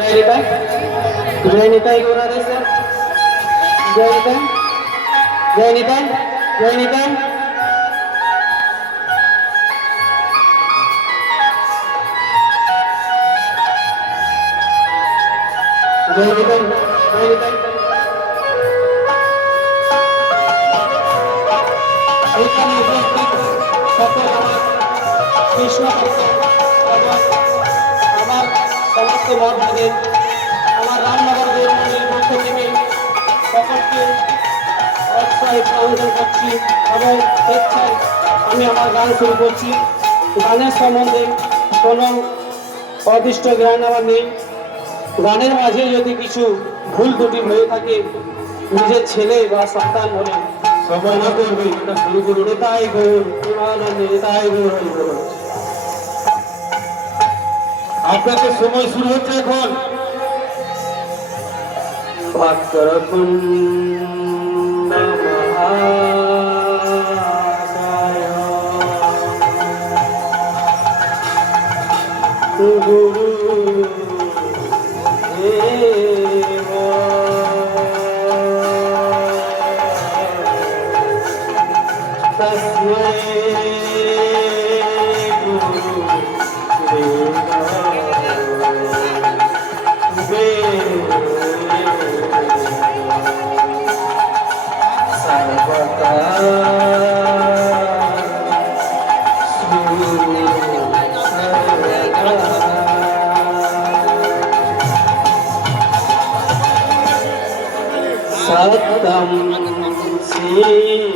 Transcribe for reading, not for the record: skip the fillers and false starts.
जय निताई गौर राधे सर। जय निताई, जय निताई, जय निताई। जय निताई, जय निताई। এখানে উপস্থিত সকল আমার কৃষ্ণ ভক্ত এবং আমার সমস্ত বন্ধুদের, আমার রামনগর মন্দিরের পক্ষ থেকে সকলকে অবশ্যই অভিযোগ করছি এবং স্বেচ্ছায় আমি আমার গান শুরু করছি। গানের সম্বন্ধে কোনো অদৃষ্ট জ্ঞান আমার নেই। গানের মাঝে যদি কিছু ভুল ত্রুটি হয়ে থাকে নিজের ছেলে বা সন্তান বলে সময় না করবে, এটা শুরু করুন। এটাই গৌর প্রেমানন্দে, এটাই গৌর হরি বল। আপনাদের সময় শুরু হচ্ছে এখন। পাকরকুণ্ড মহাকায় গুরু দেব তস্मै গুরু সর্বদা सत्यं श्री